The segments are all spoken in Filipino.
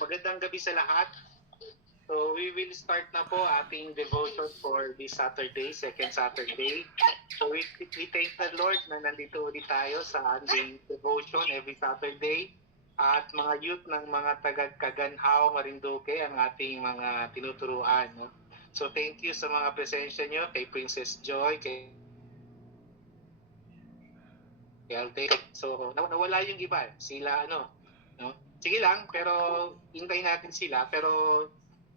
Magandang gabi sa lahat. So we will start na po ating devotion for this Saturday, second Saturday. So we thank the Lord na nandito ulit tayo sa ating devotion every Saturday. At mga youth ng mga taga-Kaganhaw, Marinduque ang ating mga tinuturuan. No? So thank you sa mga presensya nyo, kay Princess Joy, kay Alte. So nawala yung iba, sila no? Sige lang, pero hintayin natin sila. Pero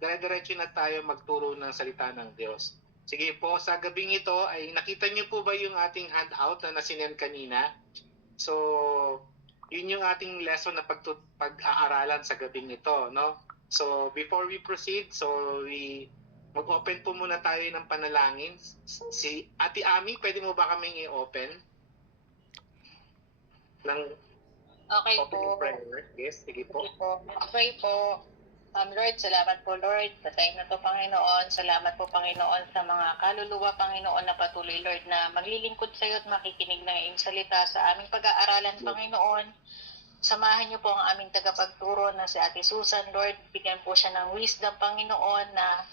dire-diretso na tayo magturo ng salita ng Diyos. Sige po, sa gabing ito, ay nakita niyo po ba yung ating handout na nasinend kanina? So, yun yung ating lesson na pag-aaralan sa gabing ito, no? So, before we proceed, mag-open po muna tayo ng panalangin. Si Ate Ami, pwede mo ba kaming i-open? Ng Okay opening po. prayer? Yes, sige po. Sige po. Pray po. Lord, salamat po Lord sa time na to Panginoon. Salamat po Panginoon sa mga kaluluwa Panginoon na patuloy Lord na maglilingkod sa iyo at makikinig ng iyong salita sa aming pag-aaralan Panginoon. Samahan niyo po ang aming tagapagturo na si Ate Susan Lord. Bigyan po siya ng wisdom Panginoon na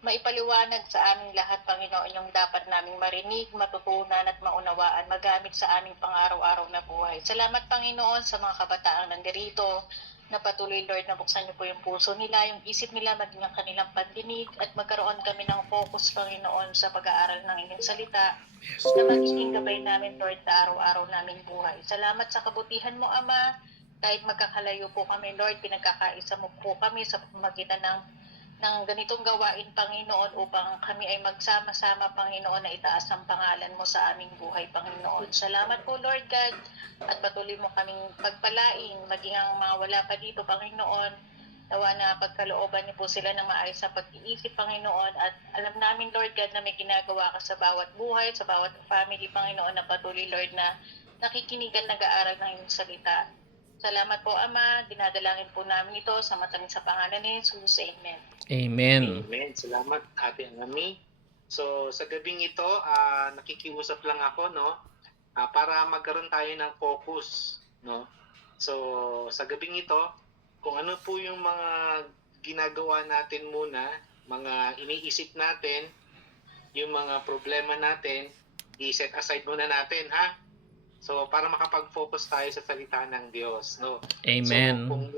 maipaliwanag sa aming lahat, Panginoon, yung dapat naming marinig, matutunan at maunawaan, magamit sa aming pang-araw-araw na buhay. Salamat, Panginoon, sa mga kabataang nandirito, na patuloy, Lord, na buksan niyo po yung puso nila, yung isip nila, maging ang kanilang pandinig, at magkaroon kami ng focus, Panginoon, sa pag-aaral ng inyong salita, na magiging gabay namin, Lord, sa araw-araw naming buhay. Salamat sa kabutihan mo, Ama, kahit magkakalayo po kami, Lord, pinagkakaisa mo po kami sa pamamagitan ng ganitong gawain, Panginoon, upang kami ay magsama-sama, Panginoon, na itaas ang pangalan mo sa aming buhay, Panginoon. Salamat po, Lord God, at patuloy mo kaming pagpalain, maging ang mga wala pa dito, Panginoon, nawa na pagkalooban niyo po sila ng maayos sa pag-iisip, Panginoon, at alam namin, Lord God, na may ginagawa ka sa bawat buhay, sa bawat family, Panginoon, na patuloy, Lord, na nakikinig at nag-aaral ng iyong salita. Salamat po, Ama. Dinadalangin po namin ito sa matamis sa pangalan ni Jesus. Amen. Amen. Amen. Salamat, Ate Ami. So, sa gabing ito, nakikiusap lang ako, no? Para magkaroon tayo ng focus, no? So, sa gabing ito, kung ano po yung mga ginagawa natin muna, mga iniisip natin, yung mga problema natin, i-set aside muna natin, ha? So, para makapag-focus tayo sa salita ng Diyos, no? Amen. So, kung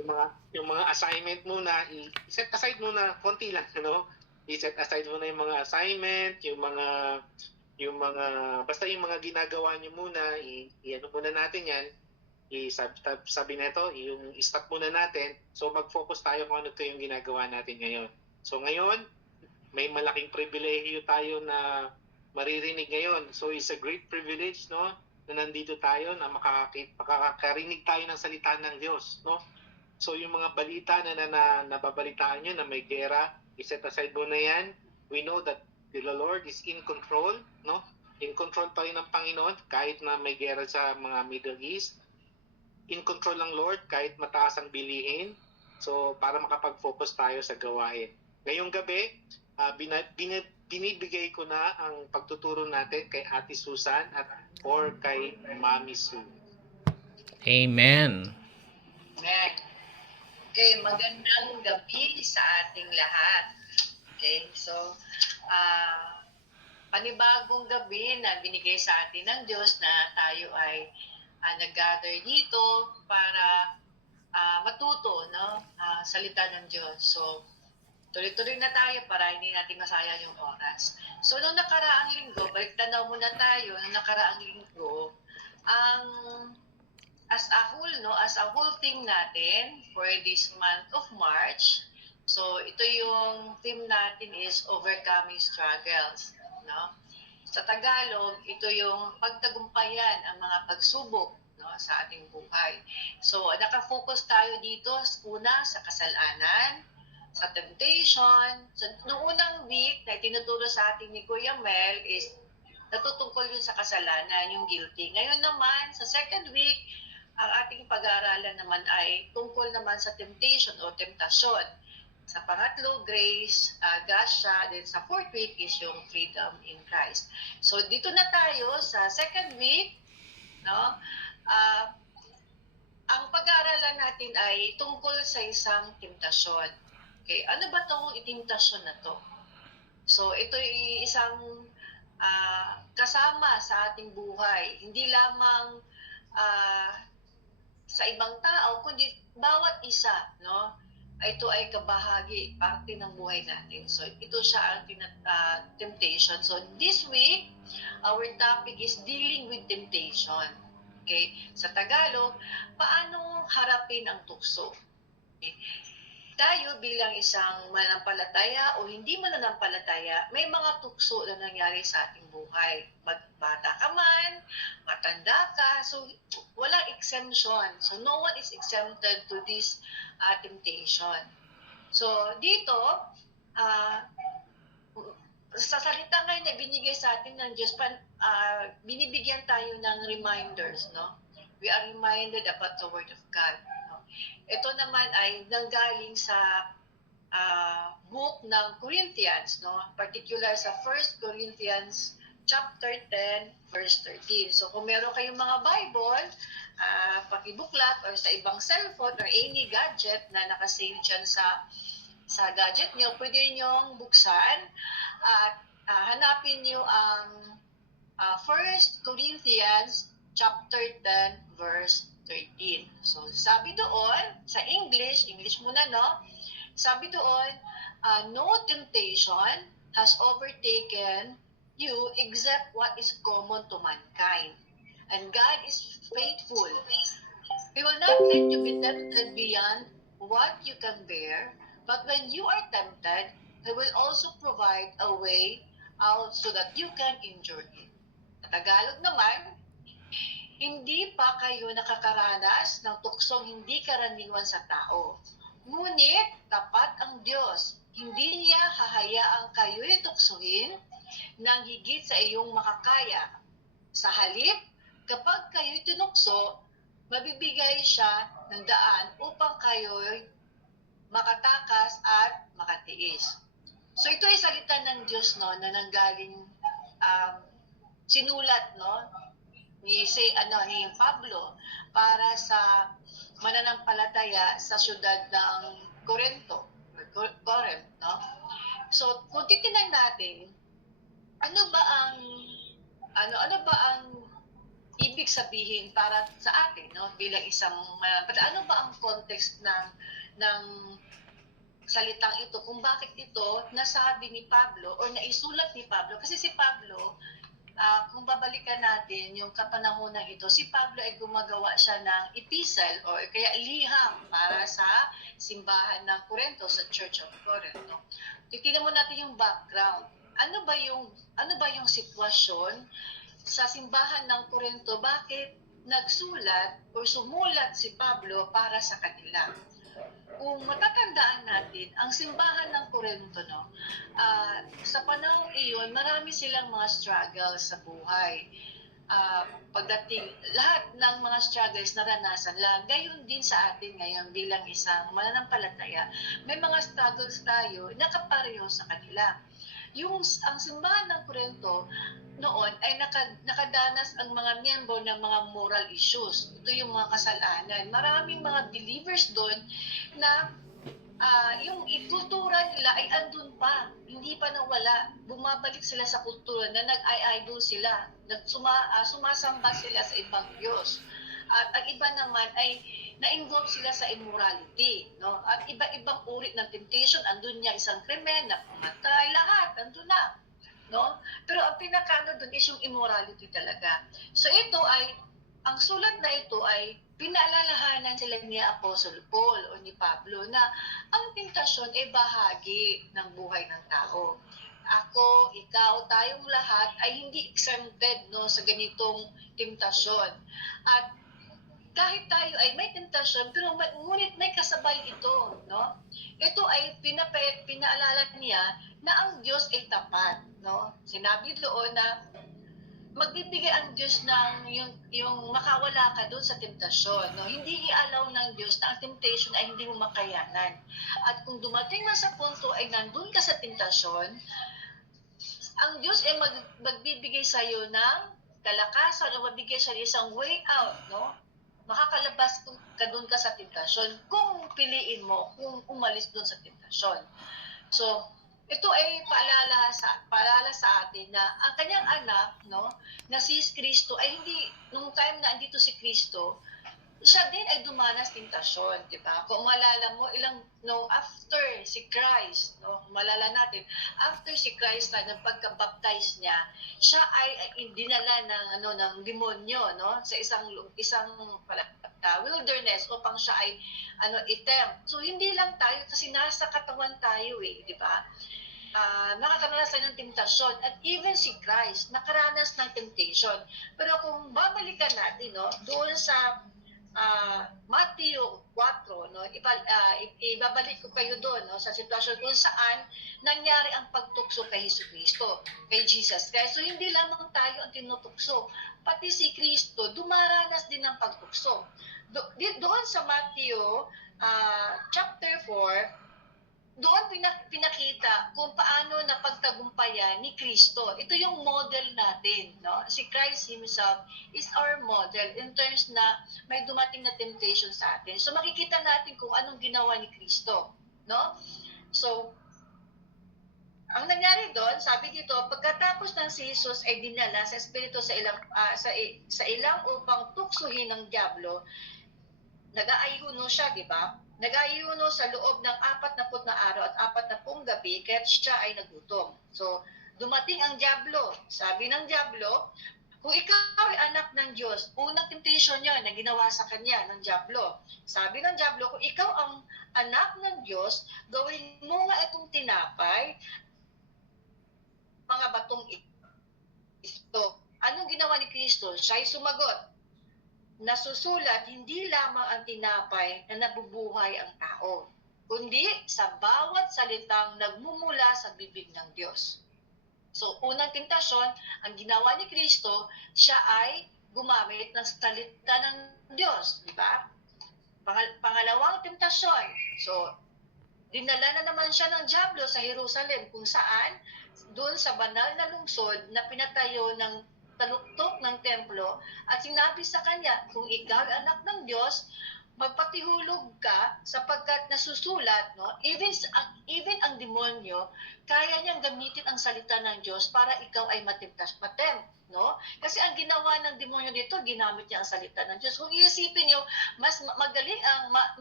yung mga assignment muna, i-set aside muna, konti lang, no? I-set aside muna yung mga assignment, basta yung mga ginagawa niyo muna, i-ano muna natin yan, sabi nito, yung stop muna natin. So, mag-focus tayo kung ano to yung ginagawa natin ngayon. So, ngayon, may malaking pribilehiyo tayo na maririnig ngayon. So, it's a great privilege, no? Na nandito tayo, na makakarinig tayo ng salita ng Diyos, no? So, yung mga balita na nababalitaan nyo na may gera, iset aside mo na yan. We know that the Lord is in control, no? In control pa rin ng Panginoon kahit na may gera sa mga Middle East. In control ng Lord kahit mataas ang bilihin. So, para makapag-focus tayo sa gawain. Ngayong gabi, binibigay ko na ang pagtuturo natin kay Ate Susan or kay Mami Sue. Amen. Amen. Okay, magandang gabi sa ating lahat. Okay, so, panibagong gabi na binigay sa atin ng Diyos na tayo ay nag-gather dito para matuto, no? Salita ng Diyos. So, tuloy-tuloy na tayo para hindi natin masayang yung oras. So, nung nakaraang linggo, balik tanaw muna tayo, nung nakaraang linggo, as a whole theme natin for this month of March, so ito yung theme natin is overcoming struggles, no? Sa Tagalog, ito yung pagtagumpayan ang mga pagsubok, no, sa ating buhay. So, nakafocus tayo dito una sa kasalanan, sa temptation. So, noong unang week na tinuturo sa atin ni Kuya Mel is natutungkol yun sa kasalanan, yung guilty. Ngayon naman, sa second week, ang ating pag-aaralan naman ay tungkol naman sa temptation o temptasyon. Sa pangatlo, grace, gasya. Then sa fourth week is yung freedom in Christ. So dito na tayo sa second week, no? ang pag-aaralan natin ay tungkol sa isang temptasyon. Okay, ano ba tong temptasyon na to? So, ito ay isang kasama sa ating buhay. Hindi lamang sa ibang tao, kundi bawat isa, no? Ito ay kabahagi, parte ng buhay natin. So, ito siya ang temptation. So, this week, our topic is dealing with temptation. Okay? Sa Tagalog, paano harapin ang tukso? Okay? Tayo bilang isang mananampalataya o hindi mananampalataya, may mga tukso na nangyari sa ating buhay. Bata ka man, matanda ka, so walang exemption. So no one is exempted to this temptation. So dito, sa salita ngayon na binigay sa atin ng Diyos, binibigyan tayo ng reminders, no? We are reminded about the Word of God. No? Ito naman ay nanggaling sa book ng Corinthians, no? Particular sa 1 Corinthians chapter 10, verse 13. So kung meron kayong mga Bible, pakibuklat or sa ibang cellphone or any gadget na nakasave dyan sa gadget nyo, pwede nyong buksan at hanapin nyo ang 1 Corinthians chapter 10, verse 13. So, sabi doon, sa English muna, no? Sabi doon, no temptation has overtaken you except what is common to mankind. And God is faithful. He will not let you be tempted beyond what you can bear, but when you are tempted, He will also provide a way out so that you can endure it. Sa Tagalog naman, hindi pa kayo nakakaranas ng tuksong hindi karaniwan sa tao. Ngunit, tapat ang Diyos. Hindi niya hahayaang kayo'y tuksuhin ng higit sa iyong makakaya. Sa halip, kapag kayo'y tinukso, mabibigay siya ng daan upang kayo'y makatakas at makatiis. So ito ay salita ng Diyos, no, na nanggaling sinulat, no, ni Pablo para sa mananampalataya sa syudad ng Corinth, no? So kung titingnan natin, ano ba ang ibig sabihin para sa atin, no, bilang isang ano ba ang context ng salitang ito, kung bakit ito nasabi ni Pablo o naisulat ni Pablo? Kasi si Pablo, kung babalikan natin yung kapanahonan ito, si Pablo ay gumagawa siya ng epistle o kaya liham para sa simbahan ng Corinto, sa Church of Corinth. No? Titingnan mo natin yung background. Ano ba yung sitwasyon sa simbahan ng Corinto? Bakit nagsulat o sumulat si Pablo para sa kanila? Kung matatandaan natin, ang simbahan ng Corinto, no, sa panahon iyon, marami silang mga struggles sa buhay. Pagdating, lahat ng mga struggles naranasan lang, gayon din sa atin ngayon bilang isang mananampalataya, may mga struggles tayo na kapareho sa kanila. Ang simbahan ng Corinto noon ay nakadanas ang mga miyembro ng mga moral issues. Ito yung mga kasalanan. Maraming mga believers doon na yung kultura nila ay andun pa. Hindi pa nawala. Bumabalik sila sa kultura na nag-idol sila. Sumasamba sila sa ibang Diyos. At ang iba naman ay na-involve sila sa immorality, no? At iba-ibang uri ng temptation, andun niya isang krimen, na pumatay, lahat, andun na, no? Pero ang pinakaano dun is yung immorality talaga. So ito ay, ang sulat na ito ay pinaalalahanan sila ni Apostle Paul o ni Pablo na ang tentasyon ay bahagi ng buhay ng tao. Ako, ikaw, tayong lahat ay hindi exempted, no, sa ganitong tentasyon. At kahit tayo ay may tentasyon, pero ngunit may kasabay ito, no? Ito ay pinaalala niya na ang Diyos ay tapat, no? Sinabi doon na magbibigay ang Diyos ng yung makawala ka doon sa tentasyon, no? Hindi i-allow ng Diyos na ang temptation ay hindi mo makayanan. At kung dumating man sa punto ay nandun ka sa tentasyon, ang Diyos ay magbibigay sa iyo ng kalakasan o magbibigay siya ng isang way out, no? makakalabas ka doon ka sa tentasyon kung piliin mo kung umalis doon sa tentasyon. So, ito ay paalala sa atin na ang kanyang anak, no, na si Kristo ay hindi, nung time na andito si Kristo, siya din ay dumanas tentasyon, di ba? Kung malala mo, after si Christ, no, kung malala natin, after si Christ na pagka-baptize niya, siya ay dinala ng demonyo, no, sa isang wilderness upang siya ay i-tempt. So hindi lang tayo kasi nasa katawan tayo di ba? Nakakaranas tayo ng temptasyon at even si Christ nakaranas ng temptation. Pero kung babalikan natin doon sa Matthew 4, no, ibabalik ko kayo doon sa sitwasyon kung saan nangyari ang pagtukso kay Jesucristo, kay Jesus Christ. So hindi lamang tayo ang tinutukso, pati si Kristo dumaranas din ng pagtukso. Doon sa Matthew chapter 4, doon pinakita kung paano napagtagumpayan ni Kristo. Ito yung model natin, no? Si Christ himself is our model in terms na may dumating na temptation sa atin. So makikita natin kung anong ginawa ni Kristo, no? So ang nangyari doon, sabi dito, pagkatapos ng si Jesus ay dinala sa espiritu sa ilang upang tuksuhin ng diablo, nag-aayuno siya, di ba? Nag-aayuno sa loob ng 40 na araw at 40 gabi, kaya siya ay nagutom. So, dumating ang diablo. Sabi ng diablo, kung ikaw ay anak ng Diyos, unang temptation niya na ginawa sa kanya ng diablo. Sabi ng diablo, kung ikaw ang anak ng Diyos, gawin mo nga itong tinapay, mga batong ito. Anong ginawa ni Kristo? Siya ay sumagot. Nasusulat, hindi lamang ang tinapay na nabubuhay ang tao, kundi sa bawat salitang nagmumula sa bibig ng Diyos. So, unang tentasyon, ang ginawa ni Kristo, siya ay gumamit ng salita ng Diyos, di ba? Pangalawang tentasyon, so, dinala na naman siya ng diablo sa Jerusalem, kung saan, doon sa banal na lungsod na pinatayo ng taluktok ng templo at sinabi sa kanya, kung ikaw ay anak ng Diyos, magpatihulog ka sapagkat nasusulat, no? Even ang demonyo, kaya niyang gamitin ang salita ng Diyos para ikaw ay matempt, no? Kasi ang ginawa ng demonyo dito, ginamit niya ang salita ng Diyos. Kung iisipin niyo, mas magaling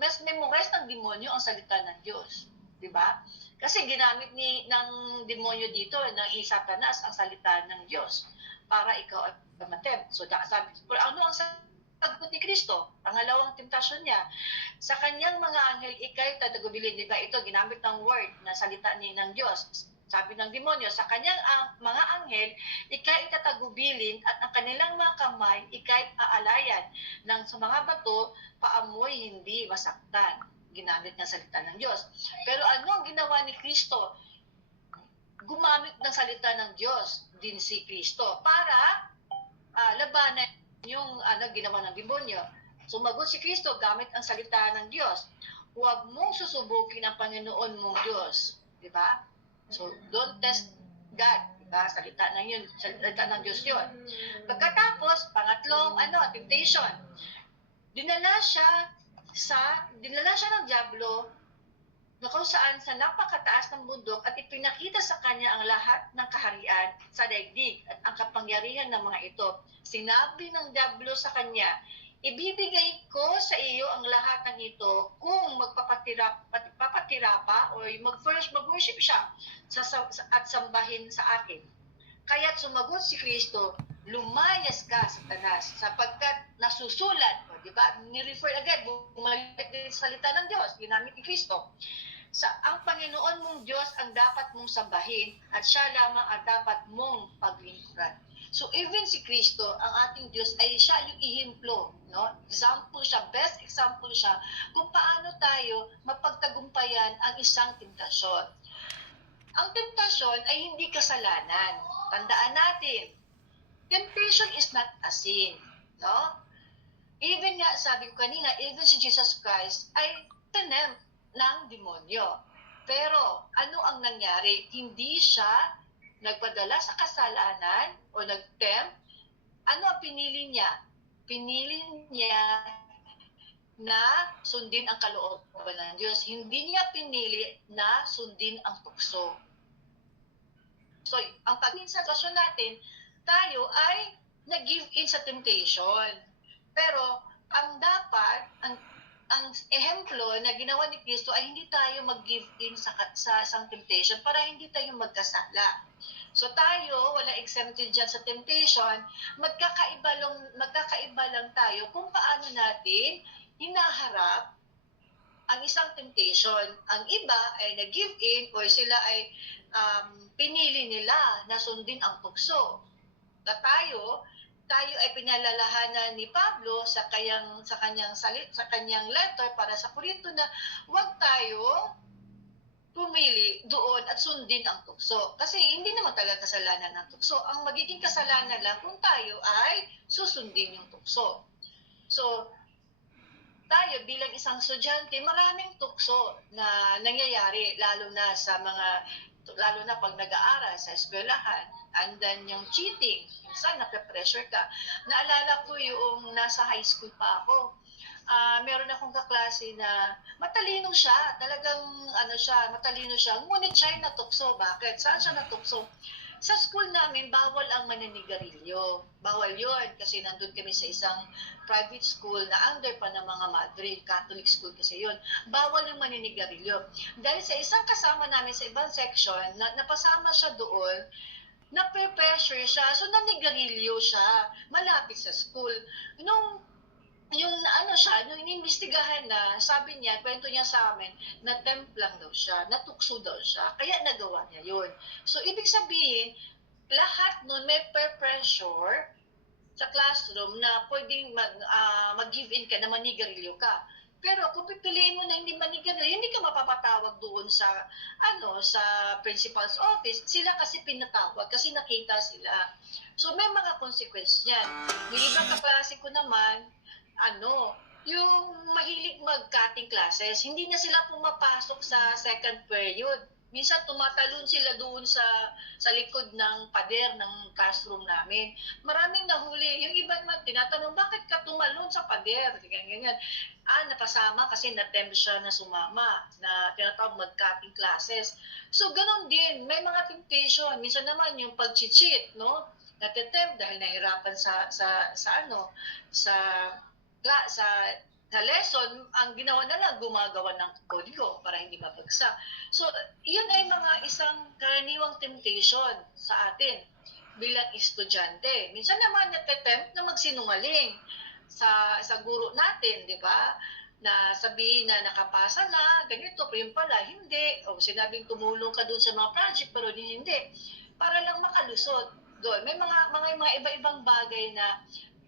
mas memorize ng demonyo ang salita ng Diyos, di ba? Kasi ginamit ng demonyo dito, ng Satanas, ang salita ng Diyos para ikaw ay matempt. So, sabi, ano ang sagot ni Kristo? Pangalawang temptasyon niya. Sa kanyang mga anghel, ikay tatagubilin. Diba ito, ginamit ng word na salita ng Diyos. Sabi ng demonyo, sa kanyang mga anghel, ikay itatagubilin at ang kanilang mga kamay, ikay aalayan ng sa mga bato, paamoy hindi masaktan. Ginamit ng salita ng Diyos. Pero ano ang ginawa ni Kristo? Gumamit ng salita ng Diyos din si Kristo para labanan yung ginawa ng demonyo. Sumagot si Kristo gamit ang salita ng Diyos. Huwag mong susubukin ang Panginoon mong Diyos. Di ba? So, don't test God. Di ba? Salita ng Diyos yun. Pagkatapos, pangatlong temptation. Dinala siya ng diablo na kung saan sa napakataas ng bundok at ipinakita sa kanya ang lahat ng kaharian sa daigdig at ang kapangyarihan ng mga ito. Sinabi ng diablo sa kanya, ibibigay ko sa iyo ang lahat ng ito kung magpapatira pa o mag-worship siya at sambahin sa akin. Kaya't sumagot si Kristo, lumayas ka, Satanas, sapagkat nasusulat, di ba? Ni-refer agad, bumalik din sa salita ng Diyos, ginamit ni Kristo. Ang Panginoon mong Diyos ang dapat mong sambahin at siya lamang ang dapat mong paglingkuran. So even si Kristo, ang ating Diyos, ay siya yung ihemplo, no? Example siya, best example siya kung paano tayo mapagtagumpayan ang isang tentasyon. Ang tentasyon ay hindi kasalanan. Tandaan natin, temptation is not a sin, no? Even nga, sabi ko kanina, even si Jesus Christ ay tinempt ng demonyo. Pero, ano ang nangyari? Hindi siya nagpadala sa kasalanan o nag-tempt. Ano ang pinili niya? Pinili niya na sundin ang kalooban ng Diyos. Hindi niya pinili na sundin ang tukso. So, ang pag-sitwasyon natin, tayo ay nag-give in sa temptation. Pero, ang dapat, ang ehemplo na ginawa ni Kristo ay hindi tayo mag-give in sa isang temptation para hindi tayo magkasala. So tayo, wala exempted dyan sa temptation, magkakaiba lang tayo kung paano natin hinaharap ang isang temptation. Ang iba ay nag-give in or sila ay pinili nila na sundin ang tukso. At tayo ay pinalalahanan ni Pablo sa kanyang letter para sa Korinto na huwag tayo pumili doon at sundin ang tukso. Kasi hindi naman talaga kasalanan ng tukso. Ang magiging kasalanan lang kung tayo ay susundin yung tukso. So, tayo bilang isang estudyante, maraming tukso na nangyayari, lalo na pag nag-aaral sa eskwelahan. And then yung cheating, minsan nape-pressure ka. Naalala ko yung nasa high school pa ako. Meron akong kaklase na matalino siya, talagang matalino siya. Ngunit siya ay natukso. Bakit? Saan siya natukso? Sa school namin, bawal ang maninigarilyo. Bawal yun kasi nandun kami sa isang private school na under pa ng mga madre, Catholic school kasi yun. Bawal yung maninigarilyo. Dahil sa isang kasama namin sa ibang section, napasama siya doon, nape-pressure siya, so nanigarilyo siya, malapit sa school. Nung inimbestigahan na, sabi niya, kwento niya sa amin, na-tempt lang daw siya, natukso daw siya, kaya nagawa niya yun. So, ibig sabihin, lahat nun may pressure sa classroom na pwedeng mag-give in ka na manigarilyo ka. Pero kung pipiliin mo na hindi manigarilyo, hindi ka mapapatawag doon sa principal's office. Sila kasi pinatawag kasi nakita sila. So, may mga consequence yan. Yung ibang kaklase ko naman, yung mahilig mag-cutting classes, hindi na sila pumapasok sa second period. Minsan tumatalon sila doon sa likod ng pader ng classroom namin. Maraming nahuli. Yung iba naman tinatanong, bakit ka tumalon sa pader? Ganyan. Napasama kasi na-tempt siya na sumama, na tinatawag mag-cutting classes. So, ganun din. May mga temptation. Minsan naman yung pag-cheat, no? Natitempt dahil nahirapan sa lesson, ang ginawa na lang, gumagawa ng kodigo para hindi mabagsak. So, yun ay mga isang karaniwang temptation sa atin bilang estudyante. Minsan naman natitempt na magsinungaling sa guro natin, di ba? Na sabihin na nakapasa na, ganito, pero yun pala, hindi. O sinabing tumulong ka doon sa mga project, pero hindi. Para lang makalusot doon. May mga iba-ibang bagay na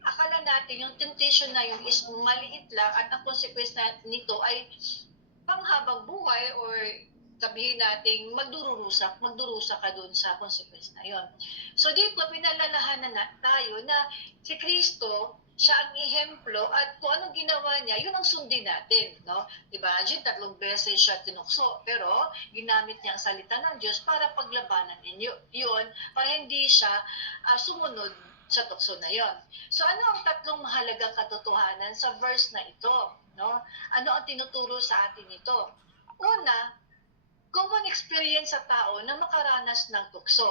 akala natin yung temptation na yun is maliit lang at ang consequence nito ay panghabang buhay or sabihin natin magdurusa ka dun sa consequence na yun. So dito pinalalahanan na tayo na si Kristo, siya ang ehemplo at kung anong ginawa niya, yun ang sundin natin. No? Imagine, 3 beses siya tinukso pero ginamit niya ang salita ng Diyos para paglabanan ninyo yun, para hindi siya sumunod sa tukso na yon. So ano ang 3 mahalagang katotohanan sa verse na ito? No? Ano ang tinuturo sa atin ito? Una, common experience sa tao na makaranas ng tukso.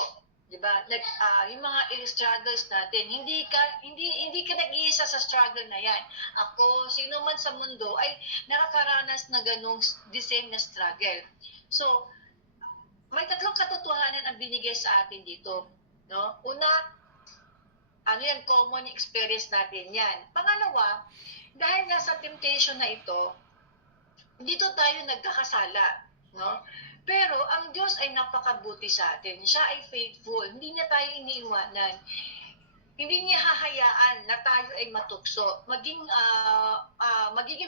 Diba? Like, yung mga struggles natin, hindi ka nag-iisa sa struggle na yan. Ako, sino man sa mundo ay nakakaranas na ganong the same na struggle. So, may 3 katotohanan ang binigay sa atin dito. No? Una, common experience natin yan. Pangalawa, dahil nga sa temptation na ito, dito tayo nagkakasala. No? Pero ang Diyos ay napakabuti sa atin. Siya ay faithful. Hindi niya tayo iniiwanan. Hindi niya hahayaan na tayo ay matukso. Magiging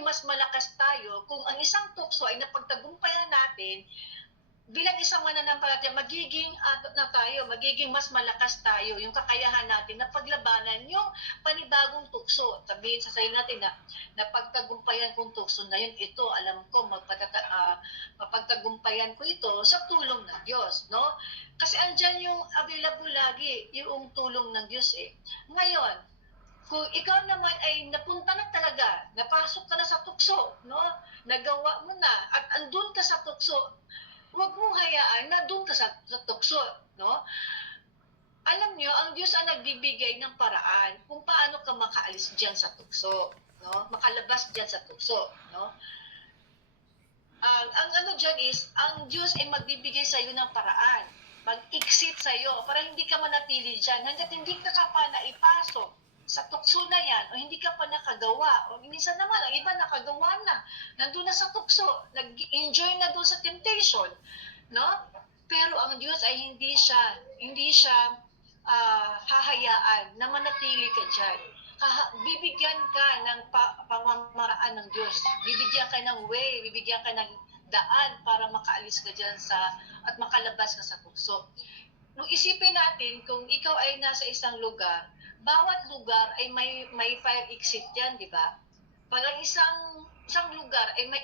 mas malakas tayo kung ang isang tukso ay napagtagumpayan natin. Bilang isang mananampalataya, magiging mas malakas tayo, yung kakayahan natin na paglabanan yung panibagong tukso. Sabihin sa sarili natin na napagtagumpayan kong tukso na yun, ito, alam ko, mapagtagumpayan ko ito sa tulong ng Diyos. No? Kasi andyan yung available lagi, yung tulong ng Diyos. Ngayon, Kung ikaw naman ay napunta na talaga, napasok ka na sa tukso, no? Nagawa mo na at andun ka sa tukso, huwag mong hayaan na doon ka sa tukso, no? Alam nyo, ang Diyos ang nagbibigay ng paraan kung paano ka makaalis diyan sa tukso, no? Makalabas diyan sa tukso, no? Ang ano diyan is, ang Diyos ay magbibigay sa iyo ng paraan. Mag-exit sa iyo para hindi ka manatili diyan. Hangga't hindi ka pa naipasok sa tukso na yan, o hindi ka pa nakagawa, o minsan naman, ang iba nakagawa na, nandun na sa tukso, nag-enjoy na doon sa temptation, no? Pero ang Diyos ay hindi siya hahayaan na manatili ka dyan. Bibigyan ka ng pamamaraan ng Diyos. Bibigyan ka ng way, bibigyan ka ng daan para makaalis ka dyan at makalabas ka sa tukso. Nung isipin natin, kung ikaw ay nasa isang lugar, bawat lugar ay may fire exit yan, di ba? Pag ang isang lugar ay may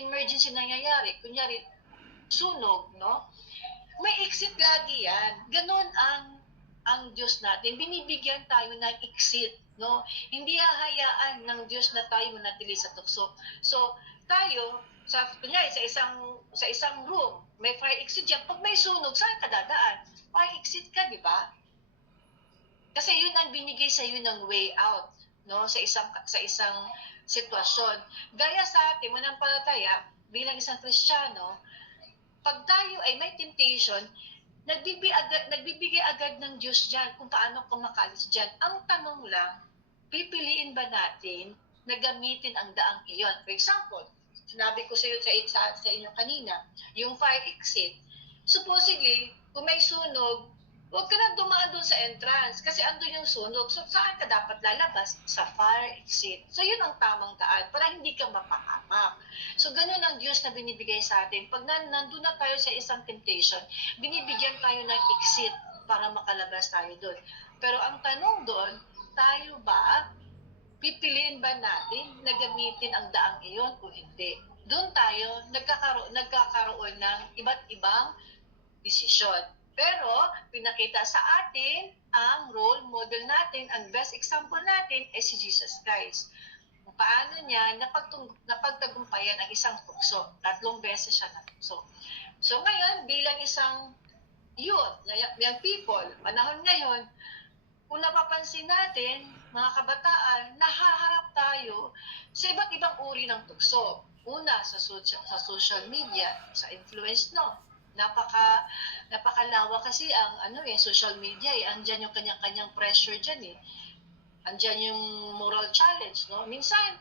emergency nangyayari, kunyari, sunog, no? May exit lagi yan. Ganon ang Diyos natin. Binibigyan tayo ng exit, no? Hindi hahayaan ng Diyos na tayo manatili sa tukso. So, tayo, kunyari, sa isang room, may fire exit dyan. Pag may sunog, saan ka dadaan? Fire exit ka, di ba? Kasi yun ang binigay sa iyo ng way out, no? Sa isang sitwasyon. Gaya sa ating manampalataya, bilang isang Kristiyano, pag tayo ay may temptation, nagbibigay agad ng Diyos dyan kung paano ka makalis dyan. Ang tanong lang, pipiliin ba natin na gamitin ang daang iyon? For example, sinabi ko sa inyo kanina, yung fire exit. Supposedly, kung may sunog, huwag ka na dumaan doon sa entrance kasi andun yung sunog. So, saan ka dapat lalabas? Sa fire exit. So, yun ang tamang daan para hindi ka mapahamak. So, ganun ang Diyos na binibigay sa atin. Pag nandun na tayo sa isang temptation, binibigyan tayo ng exit para makalabas tayo doon. Pero ang tanong doon, tayo ba, pipiliin ba natin na gamitin ang daang iyon o hindi? Doon tayo nagkakaroon ng iba't ibang desisyon. Pero, pinakita sa atin, ang role model natin, ang best example natin, ay si Jesus Christ. Kung paano niya napagtagumpayan ang isang tukso. 3 beses siya natukso. So, ngayon, bilang isang youth, young people, panahon ngayon, kung napapansin natin, mga kabataan, nahaharap tayo sa iba't ibang uri ng tukso. Una, sa social media, sa influence, no? Napakalawa kasi ang social media, andyan yung kanyang pressure diyan eh. Andyan yung moral challenge, no? Minsan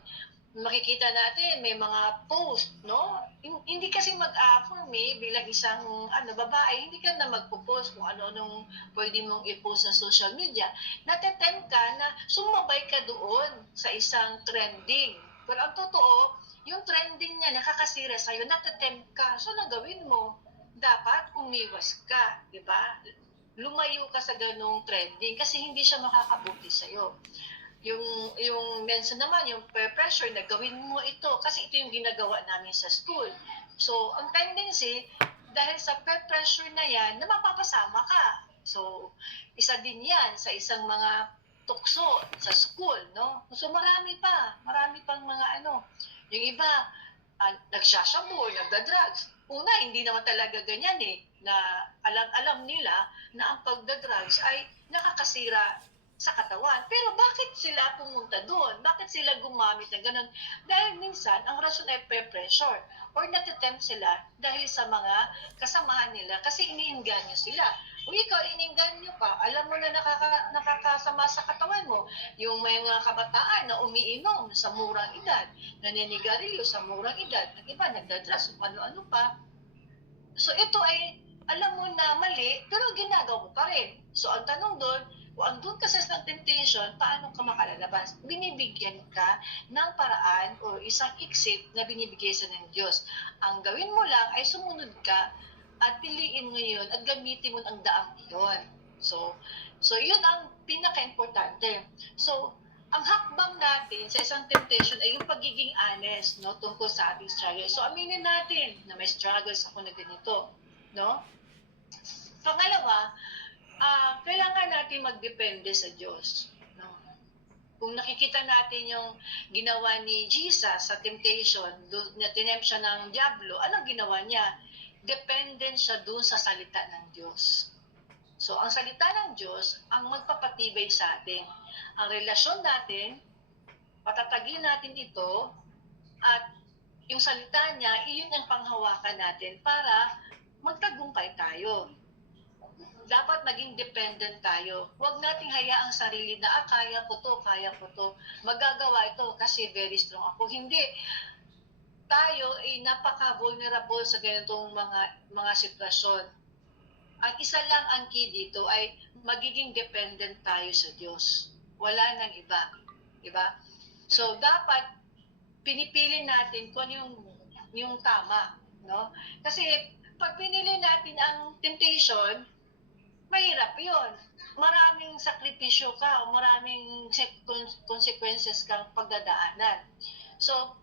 makikita natin may mga post, no? Hindi kasi mag-affirm bilang isang babae, hindi ka na magpo-post kung ano-anong pwede mong i-post sa social media. Natetempt ka na sumabay ka doon sa isang trending. Pero ang totoo, yung trending niya nakakasira sa'yo, natetempt ka. So, nagawin mo? Dapat umiwas ka, di ba? Lumayo ka sa ganung trending kasi hindi siya makakabuti sa'yo. Yung mention naman, yung peer pressure, na gawin mo ito kasi ito yung ginagawa namin sa school. So, ang tendency, dahil sa peer pressure na yan, na mapapasama ka. So, isa din yan sa isang mga tukso sa school, no? So, marami pang mga yung iba, nagsasabor, nagda-drugs. Una, hindi naman talaga ganyan na alam nila na ang pagda-drugs ay nakakasira sa katawan. Pero bakit sila pumunta doon? Bakit sila gumamit ng ganun? Dahil minsan, ang rason ay peer pressure or natitempt sila dahil sa mga kasamahan nila kasi iniinganyo sila. Kung ikaw iniinganyo pa, alam mo na nakakasama sa katawan mo. Yung may mga kabataan na umiinom sa murang edad, naninigarilyo sa murang edad, ng iba nagdadrugs, ano-ano pa. So ito ay, alam mo na mali, pero ginagawa mo pa rin. So ang tanong doon, kung andun ka sa temptation, paano ka makalalabas? Binibigyan ka ng paraan o isang exit na binibigay sa ng Diyos. Ang gawin mo lang ay sumunod ka at piliin mo yun at gamitin mo ang daang iyon. So yun ang pinaka-importante. So, ang hakbang natin sa isang temptation ay yung pagiging honest, no, tungkol sa ating struggle. So, aminin natin na may struggles ako na ganito, no? Pangalawa, kailangan natin magdepende sa Diyos, no? Kung nakikita natin yung ginawa ni Jesus sa temptation, na tinempt siya ng Diablo, anong ginawa niya? Dependent siya doon sa salita ng Diyos. So, ang salita ng Diyos ang magpapatibay sa atin. Ang relasyon natin, patatagin natin ito, at yung salita niya, iyon ang panghawakan natin para magtagumpay tayo. Dapat maging dependent tayo. Huwag nating hayaang sarili na, kaya ko to. Magagawa ito kasi very strong ako. Hindi. Tayo ay napaka-vulnerable sa ganitong mga sitwasyon. Ang isa lang ang key dito ay magiging dependent tayo sa Diyos. Wala nang iba. Diba? So, dapat pinipili natin kung yung tama. No? Kasi pag pinili natin ang temptation, mahirap yun. Maraming sakripisyo ka o maraming consequences kang pagdadaanan. So,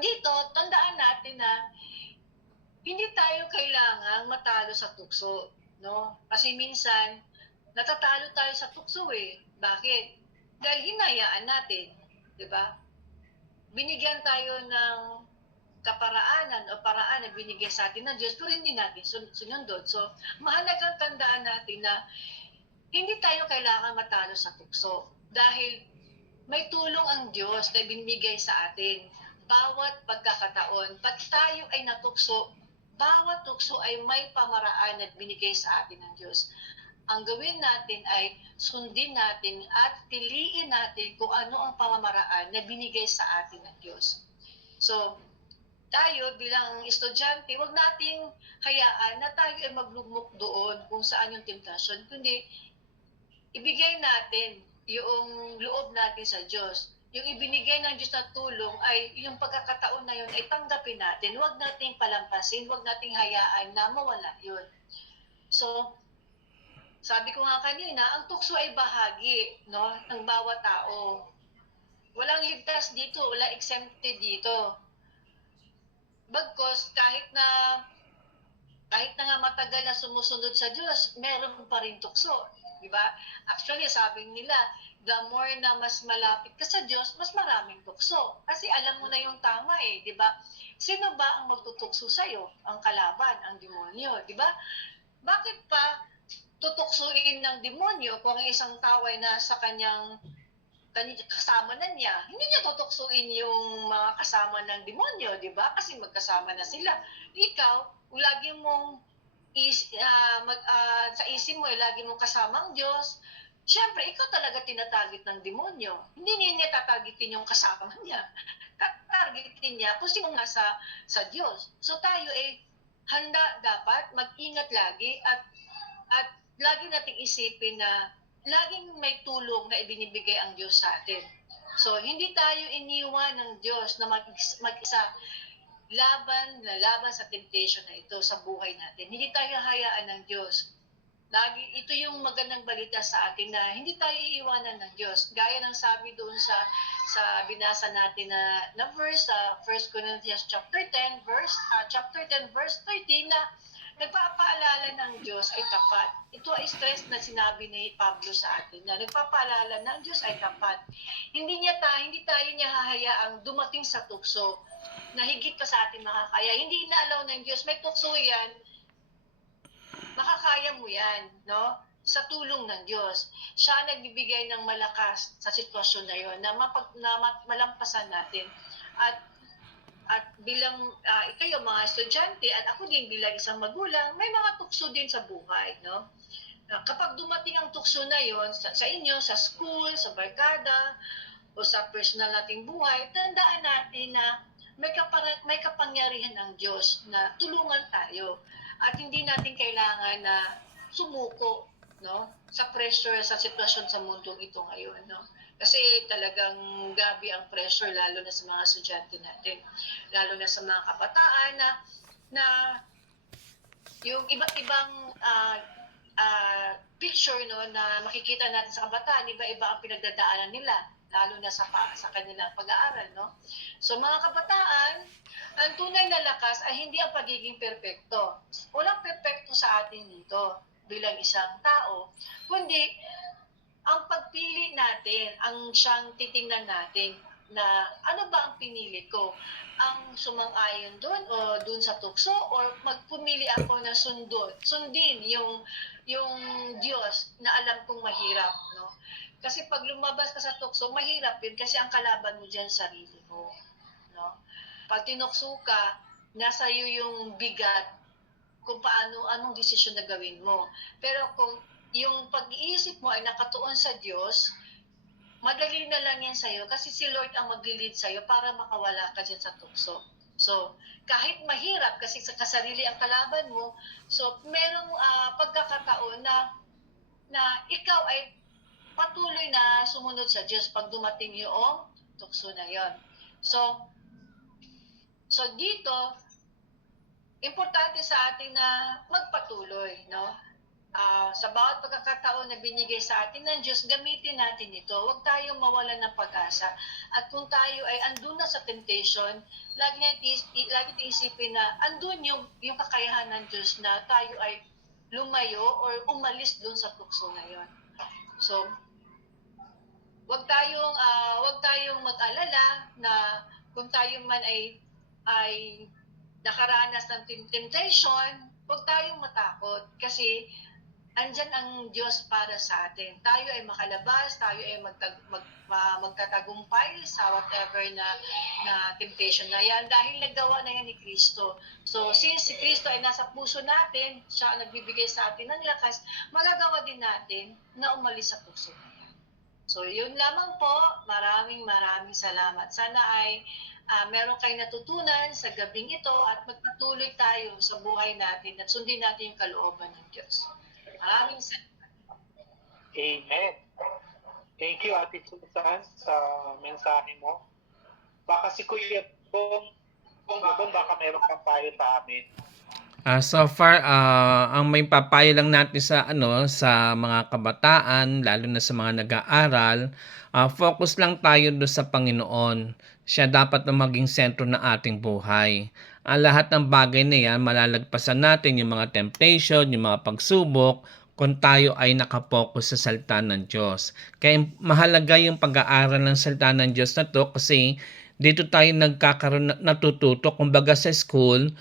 dito, tandaan natin na hindi tayo kailangang matalo sa tukso. No? Kasi minsan, natatalo tayo sa tukso eh. Bakit? Dahil hinayaan natin. Diba? Binigyan tayo ng kaparaanan o paraan na binigay sa atin ng Diyos, pero hindi natin sinundod. So, mahalagang tandaan natin na hindi tayo kailangan matalo sa tukso dahil may tulong ang Diyos na binigay sa atin. Bawat pagkakataon, pag tayo ay natukso, bawat tukso ay may pamaraan na binigay sa atin ng Diyos. Ang gawin natin ay sundin natin at piliin natin kung ano ang pamamaraan na binigay sa atin ng Diyos. So, tayo bilang estudyante, huwag nating hayaan na tayo ay maglugmok doon kung saan yung temptasyon, kundi ibigay natin yung loob natin sa Diyos. Yung ibinigay ng Diyos na tulong ay yung pagkakataon na yun ay tanggapin natin. Huwag nating palampasin, huwag nating hayaan na mawala yun. So, sabi ko nga kanina, ang tukso ay bahagi, no, ng bawat tao. Walang ligtas dito, walang exempted dito. Bagkos, kahit na nga matagal na sumusunod sa Diyos, meron pa rin tukso. Diba? Actually, sabi nila, the more na mas malapit ka sa Diyos, mas maraming tukso. Kasi alam mo na yung tama eh, di ba? Sino ba ang magtutukso sa'yo? Ang kalaban, ang demonyo, di ba? Bakit pa tutuksuin ng demonyo kung ang isang tao ay nasa kanyang kasama na niya? Hindi niya tutuksuin yung mga kasama ng demonyo, di ba? Kasi magkasama na sila. Ikaw, lagi mong sa isip mo, lagi mong kasama ang Diyos. Siyempre, ikaw talaga tinatarget ng demonyo. Hindi niya tatargetin yung kasama niya. Tatargetin niya kung sino nasa sa Diyos. So tayo handa dapat mag-ingat lagi at lagi nating isipin na laging may tulong na ibinibigay ang Diyos sa atin. So hindi tayo iniwan ng Diyos na mag-isa laban sa temptation na ito sa buhay natin. Hindi tayo hayaan ng Diyos. Ito yung magandang balita sa atin na hindi tayo iiwanan ng Diyos. Gaya ng sabi doon sa binasa natin na verse sa 1 Corinthians chapter 10 verse 13 na nagpapaalala ng Diyos ay tapat. Ito ay stress na sinabi ni Pablo sa atin na nagpapaalala ng Diyos ay tapat. Hindi tayo niya hahayaang dumating sa tukso na higit pa sa atin makakaya. Hindi inaalaw ng Diyos, may tukso yan, makakaya mo yan, no? Sa tulong ng Diyos. Siya nagbibigay ng malakas sa sitwasyon na yon na malampasan natin. At bilang kayo mga estudyante at ako din bilang isang magulang, may mga tukso din sa buhay, no? Kapag dumating ang tukso na yon sa inyo, sa school, sa barkada, o sa personal nating buhay, tandaan natin na may kapangyarihan ng Diyos na tulungan tayo at hindi natin kailangan na sumuko, no, sa pressure sa sitwasyon sa mundong ito ngayon, no? Kasi talagang gabi ang pressure lalo na sa mga estudyante natin, lalo na sa mga kabataan na yung iba't ibang picture, no, na makikita natin sa kabataan, iba-iba ang pinagdadaanan nila lalo na sa kanilang pag-aaral, no? So mga kabataan, ang tunay na lakas ay hindi ang pagiging perpekto. Walang perpekto sa atin dito bilang isang tao, kundi ang pagpili natin, ang siyang titingnan natin na ano ba ang pinili ko? Ang sumang-ayon doon o doon sa tukso or magpumili ako na sundin yung Diyos na alam kong mahirap, no? Kasi pag lumabas ka sa tukso, mahirap yun kasi ang kalaban mo diyan sarili mo, no? Pag tinukso ka, nasa iyo yung bigat kung anong desisyon na gawin mo. Pero kung yung pag-iisip mo ay nakatuon sa Diyos, madali na lang yan sa'yo kasi si Lord ang mag-lead sa'yo para makawala ka dyan sa tukso. So, kahit mahirap kasi sa kasarili ang kalaban mo, so merong pagkakataon na ikaw ay patuloy na sumunod sa Diyos pag dumating yung tukso na yon. So dito, importante sa atin na magpatuloy, no? Sa bawat pagkakataon na binigay sa atin ng Diyos, gamitin natin ito. Huwag tayong mawalan ng pag-asa. At kung tayo ay andun na sa temptation, lagi natin isipin na andun yung kakayahan ng Diyos na tayo ay lumayo or umalis dun sa tukso na yon. So, huwag tayong mag-alala na kung tayo man ay nakaranas ng temptation, huwag tayong matakot kasi andyan ang Diyos para sa atin. Tayo ay makalabas, tayo ay magtatagumpay sa whatever na temptation na yan dahil nagawa na yan ni Kristo. So, since si Kristo ay nasa puso natin, siya ang nagbibigay sa atin ng lakas, magagawa din natin na umalis sa puso na yan. So, yun lamang po. Maraming salamat. Sana ay meron kayong natutunan sa gabing ito at magpatuloy tayo sa buhay natin at sundin natin yung kalooban ng Diyos. Maraming salamat. Amen. Thank you, Ate Susan, sa mensahe mo. Baka si Kuya Bong, baka meron kang payo sa amin. So far, ang may papayo lang natin sa mga kabataan, lalo na sa mga nag-aaral, focus lang tayo doon sa Panginoon. Siya dapat na maging sentro ng ating buhay. Ang lahat ng bagay na yan, malalagpasan natin yung mga temptation, yung mga pagsubok, kung tayo ay nakapokus sa salita ng Diyos. Kaya mahalaga yung pag-aaral ng salita ng Diyos na to kasi dito tayo natututo. Kumbaga sa school,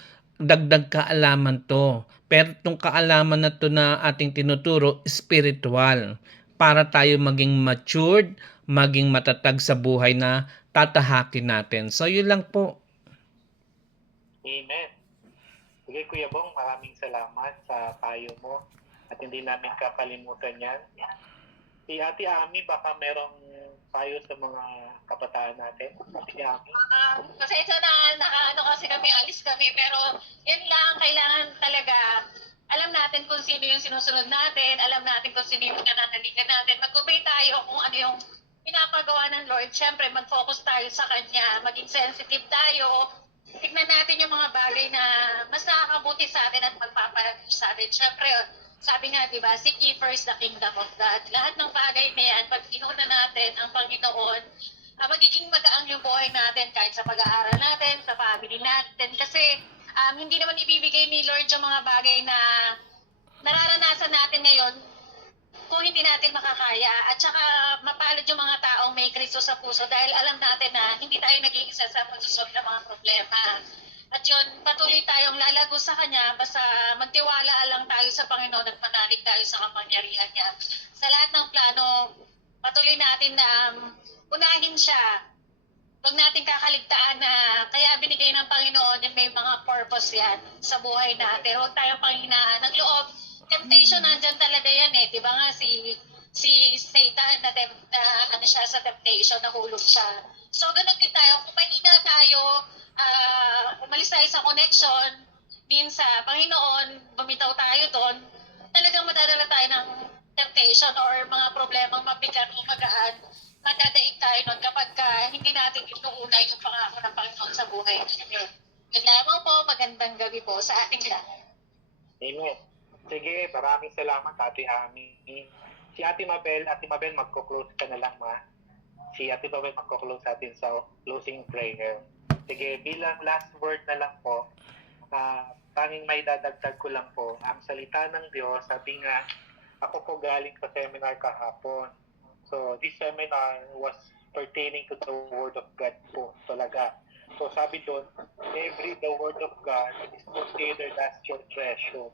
dagdag kaalaman to. Pero itong kaalaman na to na ating tinuturo, spiritual. Para tayo maging matured, maging matatag sa buhay na tatahakin natin. So, yun lang po. Amen. Sige, Kuya Bong, maraming salamat sa payo mo at hindi namin kakalimutan yan. Si Ate Ami, baka merong payo sa mga kabataan natin. Si Ami. Pasensya na kasi kami, alis kami, pero yun lang, kailangan talaga, alam natin kung sino yung sinusunod natin, alam natin kung sino yung nananaligan natin, mag-obey tayo kung ano yung pinapagawa ng Lord. Siyempre, mag-focus tayo sa Kanya, maging sensitive tayo, tignan natin yung mga bagay na mas nakakabuti sa atin at magpapalagay sa atin. Siyempre, sabi nga, di ba, seek ye first the kingdom of God. Lahat ng bagay na yan, pag inuna natin ang Panginoon, magiging magaang yung buhay natin kahit sa pag-aaral natin, sa family natin. Kasi hindi naman ibibigay ni Lord yung mga bagay na nararanasan natin ngayon kung hindi natin makakaya. At saka mapalad yung mga taong may Kristo sa puso dahil alam natin na hindi tayo nag-iisa sa pagsusolve ng mga problema. At yun, patuloy tayong lalago sa Kanya, basta magtiwala lang tayo sa Panginoon at manalig tayo sa kapangyarihan niya. Sa lahat ng plano, patuloy natin na unahin siya. Huwag natin kakaligtaan na kaya binigay ng Panginoon yung may mga purpose yan sa buhay natin. Huwag tayong panghinaan ng loob. Temptation, nandyan talaga yan eh. Diba nga si Satan na siya sa temptation, nahulog siya. So, ganun din tayo. Kung mahina tayo, umalis tayo sa connection, din sa Panginoon, bumitaw tayo doon, talagang madadala tayo ng temptation or mga problemang mabigat o magaan, madadaig tayo nun kapag hindi natin inuuna yung pangako ng Panginoon sa buhay natin. Yun lamang po, magandang gabi po sa ating lahat. Amen. Sige, maraming salamat, Ate Ami. Si Ate Mabel, magko-close ka na lang, ma. Si Ate Mabel magko-close atin sa closing prayer. Sige, bilang last word na lang po, tanging may dadagdag ko lang po, ang salita ng Diyos, sabi nga, ako po galing sa seminar kahapon. So this seminar was pertaining to the Word of God po talaga. So sabi doon, the Word of God is considered as your treasure.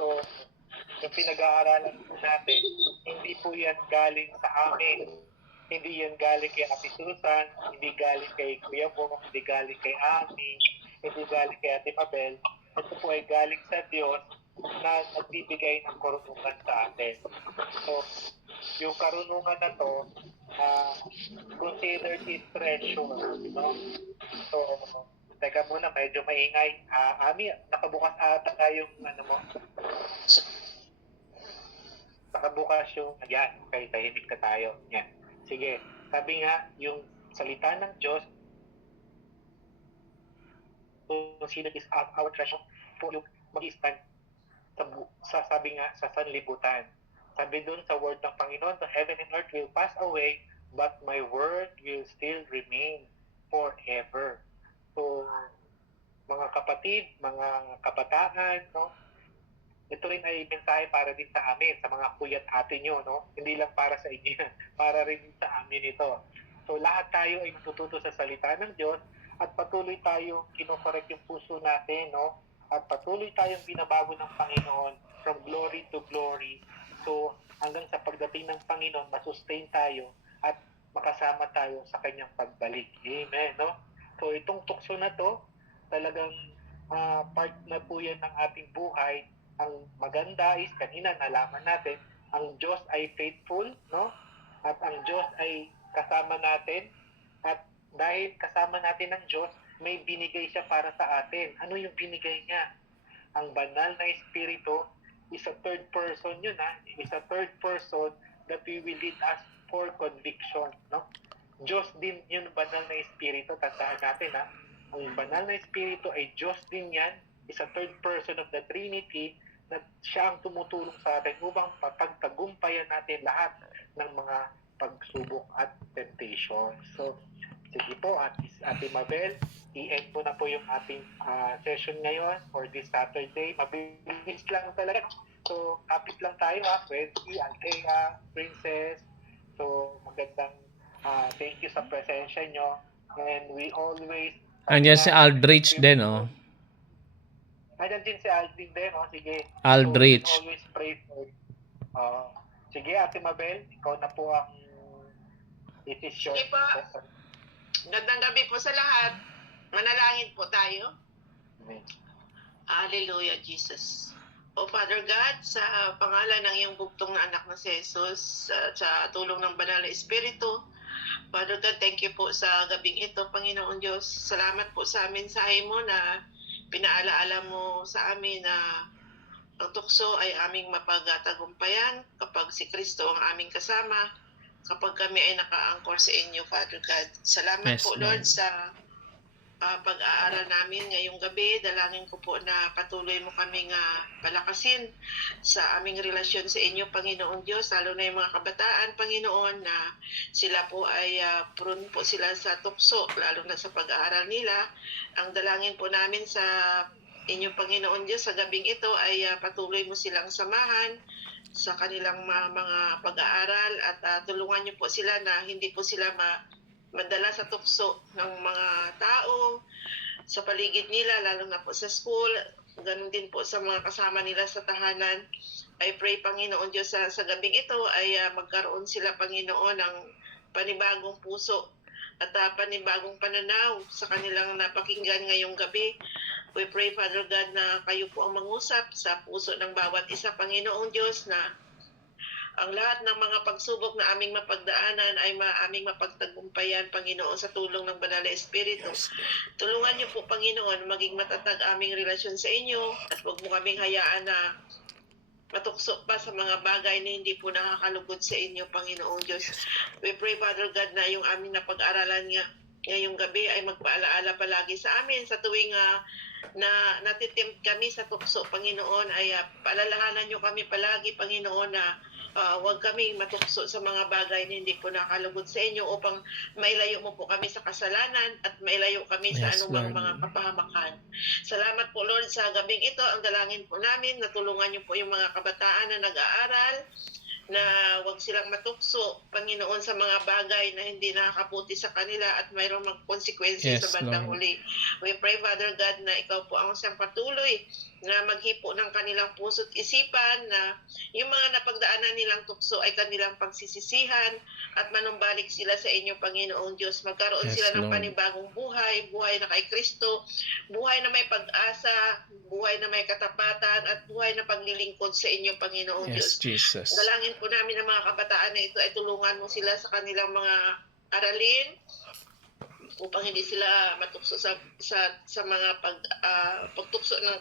So yung pinag-aaralan po natin, hindi po yan galing sa amin. Hindi yan galing kay Ate Susan, hindi galing kay Kuya Bo, hindi galing kay Ami, hindi galing kay Ate Mabel. Ito po ay galing sa Diyos na nagbibigay ng karunungan sa atin. So, yung karunungan na to, considered is treasure. No? So, teka muna, medyo maingay. Ami, nakabukas ata yung ano mo. Nakabukas yung, yan, okay, tahimik ka tayo. Yan. Sige, sabi nga, yung salita ng Diyos, considered is our treasure po yung mag-stand sabi nga sa sanlibutan. Sabi dun sa word ng Panginoon, the heaven and earth will pass away, but my word will still remain forever. So, mga kapatid, mga kabataan, no? Ito rin ay mensahe para din sa amin, sa mga kuya't ate nyo, no? Hindi lang para sa inyo, para rin sa amin ito. So, lahat tayo ay matututo sa salita ng Diyos at patuloy tayong kinokorek yung puso natin, no? At patuloy tayong binabago ng Panginoon from glory to glory. So, hanggang sa pagdating ng Panginoon, masustain tayo at makasama tayo sa kanyang pagbalik. Amen, no? So, itong tukso na to, talagang part na po yan ng ating buhay. Ang maganda is, kanina nalaman natin, ang Diyos ay faithful, no? At ang Diyos ay kasama natin. At dahil kasama natin ang Diyos, may binigay siya para sa atin. Ano yung binigay niya? Ang banal na Espiritu is a third person yun, ha? Is a third person that we will lead us for conviction, no? Diyos din yung banal na Espiritu. Tandaan natin, ha? Ang banal na Espiritu ay Diyos din yan. Is a third person of the Trinity na siya ang tumutulong sa atin upang pagtagumpayan natin lahat ng mga pagsubok at temptation. So, sige po, Ate Mabel, i-end po na po yung ating session ngayon for this Saturday. Mabilis lang talaga. So, kapit lang tayo, ha? Wendy, Althea, Princess. So, magandang thank you sa presensya nyo. And we always... Andiyan si Aldrich din, oh. Andiyan din si Aldrich din, oh. Sige. Aldrich. So, we always pray for... sige, Ate Mabel, ikaw na po ang... It is your... Sige po. Gandang gabi po sa lahat. Manalangin po tayo. Amen. Hallelujah, Jesus. O Father God, sa pangalan ng iyong bugtong na anak na si Jesus, sa tulong ng banal na Espiritu, Father God, thank you po sa gabing ito, Panginoon Diyos. Salamat po sa mensahe mo na pinaalaala mo sa amin na ang tukso ay aming mapagtagumpayan kapag si Kristo ang aming kasama, kapag kami ay naka-angkor sa inyo, Father God. Salamat Yes, po, Lord, sa pag-aaral namin ngayong gabi. Dalangin ko po na patuloy mo kaming palakasin sa aming relasyon sa inyo, Panginoon Diyos, lalo na yung mga kabataan, Panginoon, na sila po ay prone po sila sa tukso, lalo na sa pag-aaral nila. Ang dalangin po namin sa inyong Panginoon Diyos sa gabing ito ay patuloy mo silang samahan sa kanilang mga pag-aaral at tulungan niyo po sila na hindi po sila madala sa tukso ng mga tao sa paligid nila, lalo na po sa school, ganun din po sa mga kasama nila sa tahanan. I pray, Panginoon Diyos, sa gabing ito ay magkaroon sila, Panginoon, ng panibagong puso at panibagong pananaw sa kanilang napakinggan ngayong gabi. We pray, Father God, na kayo po ang mangusap sa puso ng bawat isa, Panginoong Diyos, na ang lahat ng mga pagsubok na aming mapagdaanan ay aming mapagtagumpayan, Panginoon, sa tulong ng Banal na Espiritu. Tulungan niyo po, Panginoon, maging matatag aming relasyon sa inyo at huwag mo kaming hayaan na matukso pa sa mga bagay na hindi po nakakalugod sa inyo, Panginoong Diyos. We pray, Father God, na yung aming napag-aralan ngayong gabi ay magpaalaala palagi sa amin sa tuwing na natitempt kami sa tukso, Panginoon, ay paalalahanan niyo kami palagi, Panginoon, na huwag kami matukso sa mga bagay na hindi po nakalugod sa inyo upang mailayo mo po kami sa kasalanan at mailayo kami sa anumang mga kapahamakan. Salamat po, Lord, sa gabing ito. Ang dalangin po namin, natulungan niyo po yung mga kabataan na nag-aaral, na huwag silang matukso, Panginoon, sa mga bagay na hindi nakakabuti sa kanila at mayroong magkonsekwensya Yes, sa bandang Lord. huli. We pray, Father God, na ikaw po ang siyang patuloy na maghipo ng kanilang puso't isipan na yung mga napagdaanan nilang tukso ay kanilang pagsisisihan at manumbalik sila sa inyo, Panginoong Diyos. Magkaroon Yes, sila ng Lord. panibagong buhay, buhay na kay Kristo, buhay na may pag-asa, buhay na may katapatan, at buhay na paglilingkod sa inyo, Panginoong Yes, Diyos. Jesus. Dalangin po namin ang mga kabataan na ito ay tulungan mo sila sa kanilang mga aralin upang hindi sila matukso sa mga pagtukso ng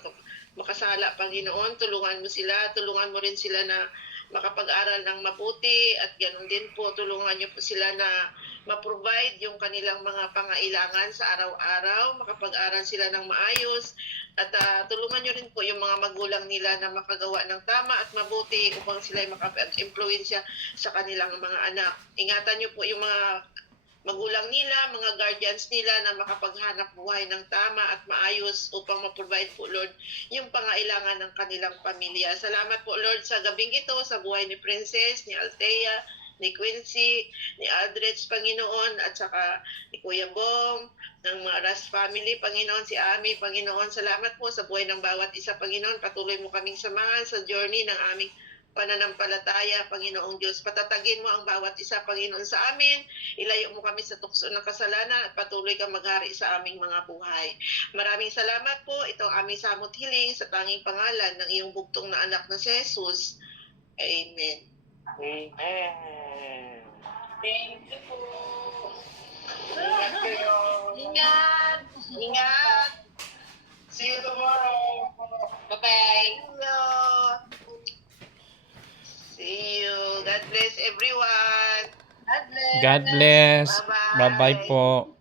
makasala, Panginoon. Tulungan mo sila, tulungan mo rin sila na makapag-aral ng mabuti, at ganoon din po, tulungan niyo po sila na ma-provide yung kanilang mga pangailangan sa araw-araw, makapag-aral sila ng maayos, at tulungan niyo rin po yung mga magulang nila na makagawa ng tama at mabuti upang sila ay makapag-impluwensya sa kanilang mga anak. Ingatan niyo po yung mga magulang nila, mga guardians nila na makapaghanap buhay ng tama at maayos upang ma-provide po, Lord, yung pangailangan ng kanilang pamilya. Salamat po, Lord, sa gabing ito, sa buhay ni Princess, ni Althea, ni Quincy, ni Aldrich, Panginoon, at saka ni Kuya Bong, ng mga Ras family, Panginoon, si Ami, Panginoon. Salamat po sa buhay ng bawat isa, Panginoon. Patuloy mo kaming samahan sa journey ng aming pananampalataya, Panginoong Diyos. Patatagin mo ang bawat isa, Panginoon, sa amin. Ilayo mo kami sa tukso ng kasalanan at patuloy kang maghari sa aming mga buhay. Maraming salamat po. Ito ang aming samot hiling sa tanging pangalan ng iyong bugtong na anak na si Jesus. Amen. Amen. Thank you po. Ingat kayo. Ingat! Ingat! See you tomorrow. Bye-bye. See you. God bless everyone. God bless! God bless. Bye-bye. Bye-bye po.